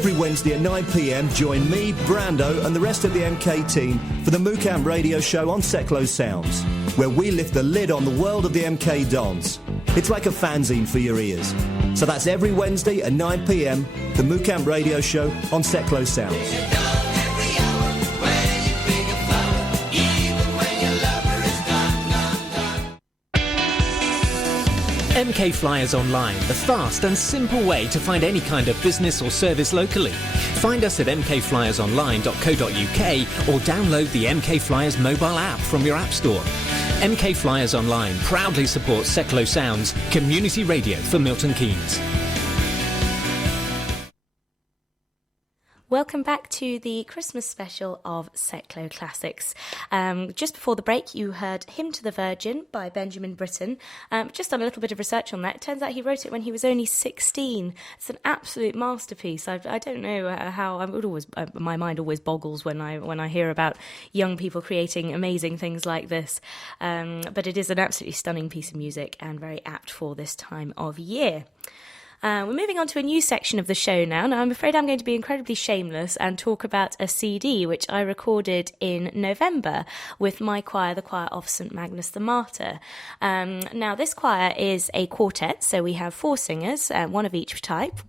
Every Wednesday at 9 p.m, join me, Brando, and the rest of the MK team for the Moocamp Radio Show on SECKLOW Sounds, where we lift the lid on the world of the MK Dons. It's like a fanzine for your ears. So that's every Wednesday at 9 p.m, the Moocamp Radio Show on SECKLOW Sounds. MK Flyers Online, the fast and simple way to find any kind of business or service locally. Find us at mkflyersonline.co.uk or download the MK Flyers mobile app from your app store. MK Flyers Online proudly supports SECKLOW Sounds, community radio for Milton Keynes. Welcome back to the Christmas special of SECKLOW Classics. Just before the break, you heard Hymn to the Virgin by Benjamin Britten. Just done a little bit of research on that. It turns out he wrote it when he was only 16. It's an absolute masterpiece. I don't know how I would always my mind always boggles when I hear about young people creating amazing things like this. But it is an absolutely stunning piece of music and very apt for this time of year. We're moving on to a new section of the show now. Now, I'm afraid I'm going to be incredibly shameless and talk about a CD which I recorded in November with my choir, the Choir of St Magnus the Martyr. Now, this choir is a quartet, so we have 4 singers, one of each type,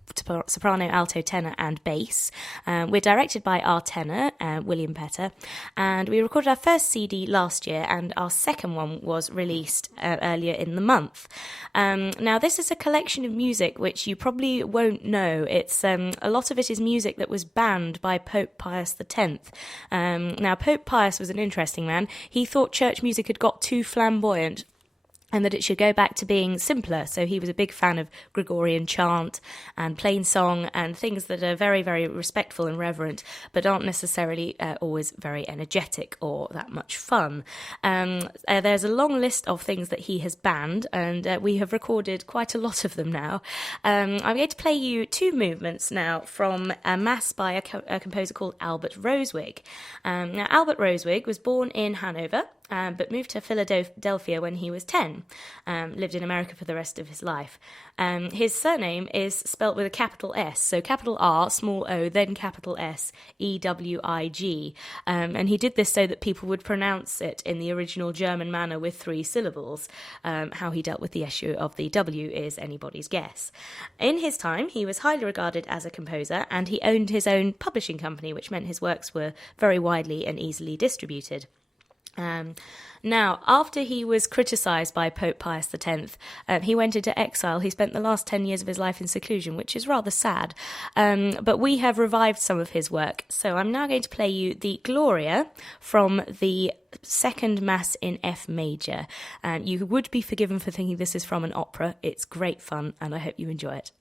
soprano, alto, tenor and bass. We're directed by our tenor, William Petter, and we recorded our first CD last year and our second one was released earlier in the month. Now, this is a collection of music which you probably won't know. It's a lot of it is music that was banned by Pope Pius X. Now, Pope Pius was an interesting man. He thought church music had got too flamboyant and that it should go back to being simpler. So he was a big fan of Gregorian chant and plain song and things that are very, very respectful and reverent, but aren't necessarily always very energetic or that much fun. There's a long list of things that he has banned, and we have recorded quite a lot of them now. I'm going to play you 2 movements now from a mass by a composer called Albert Rosewig. Now, Albert Rosewig was born in Hanover, but moved to Philadelphia when he was 10. Lived in America for the rest of his life. His surname is spelt with a capital S, so capital R, small o, then capital S, E-W-I-G. And he did this so that people would pronounce it in the original German manner with 3 syllables. How he dealt with the issue of the W is anybody's guess. In his time, he was highly regarded as a composer, and he owned his own publishing company, which meant his works were very widely and easily distributed. Now, after he was criticised by Pope Pius X, he went into exile. He spent the last 10 years of his life in seclusion, which is rather sad. But we have revived some of his work. So I'm now going to play you the Gloria from the second Mass in F major. And you would be forgiven for thinking this is from an opera. It's great fun, and I hope you enjoy it.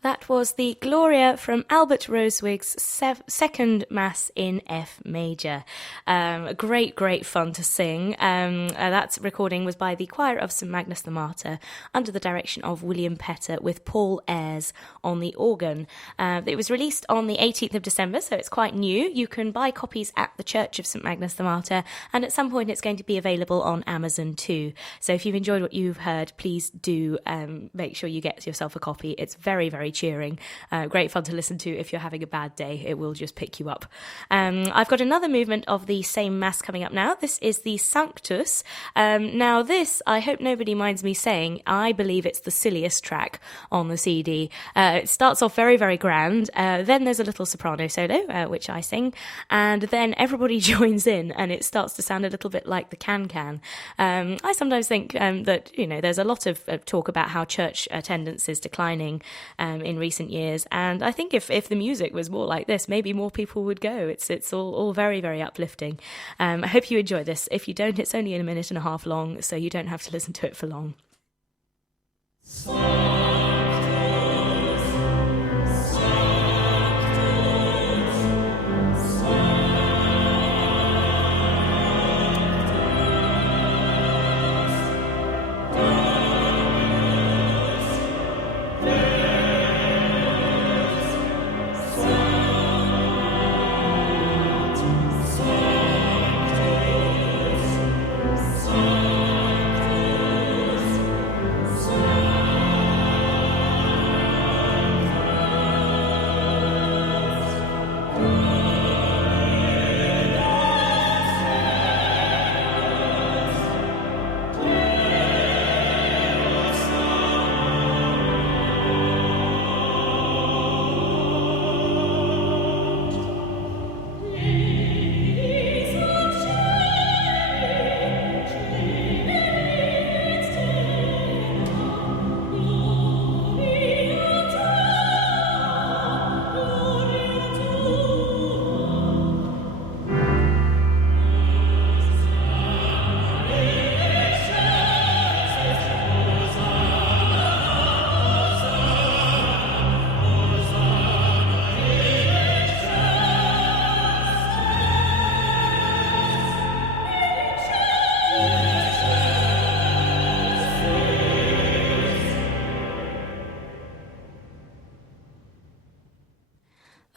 That was the Gloria from Albert Rosewig's second Mass in F major. Great fun to sing. That recording was by the Choir of St Magnus the Martyr under the direction of William Petter with Paul Ayres on the organ. It was released on the 18th of December, so it's quite new. You can buy copies at the Church of St Magnus the Martyr, and at some point it's going to be available on Amazon too. So if you've enjoyed what you've heard, please do make sure you get yourself a copy. It's very cheering. Great fun to listen to if you're having a bad day. It will just pick you up. I've got another movement of the same Mass coming up now. This is the Sanctus. Now this, I hope nobody minds me saying, I believe it's the silliest track on the CD. It starts off very grand. Then there's a little soprano solo, which I sing, and then everybody joins in and it starts to sound a little bit like the can-can. I sometimes think that, there's a lot of talk about how church attendance is declining in recent years, and I think if the music was more like this, maybe more people would go. It's all very uplifting. I hope you enjoy this. If you don't, it's only a minute and a half long, so you don't have to listen to it for long.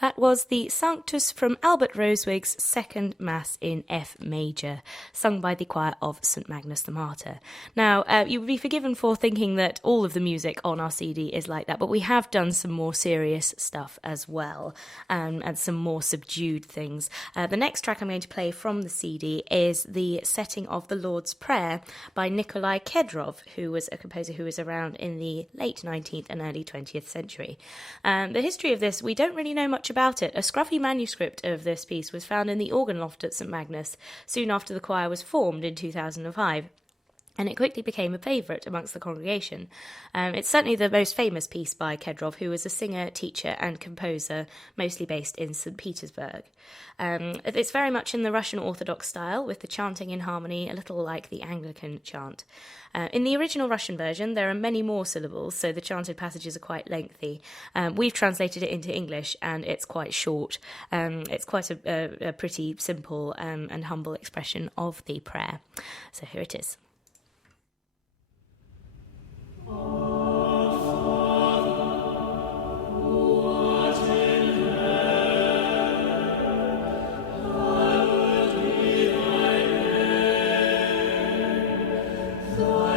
That was the Sanctus from Albert Rosewig's second Mass in F major, sung by the choir of St Magnus the Martyr. Now, you would be forgiven for thinking that all of the music on our CD is like that, but we have done some more serious stuff as well, and some more subdued things. The next track I'm going to play from the CD is the setting of the Lord's Prayer by Nikolai Kedrov, who was a composer who was around in the late 19th and early 20th century. The history of this, we don't really know much about it. A scruffy manuscript of this piece was found in the organ loft at St Magnus soon after the choir was formed in 2005. and it quickly became a favourite amongst the congregation. It's certainly the most famous piece by Kedrov, who was a singer, teacher and composer, mostly based in St. Petersburg. It's very much in the Russian Orthodox style, with the chanting in harmony, a little like the Anglican chant. In the original Russian version, there are many more syllables, so the chanted passages are quite lengthy. We've translated it into English, and it's quite short. It's quite a pretty simple and humble expression of the prayer. So here it is. Lord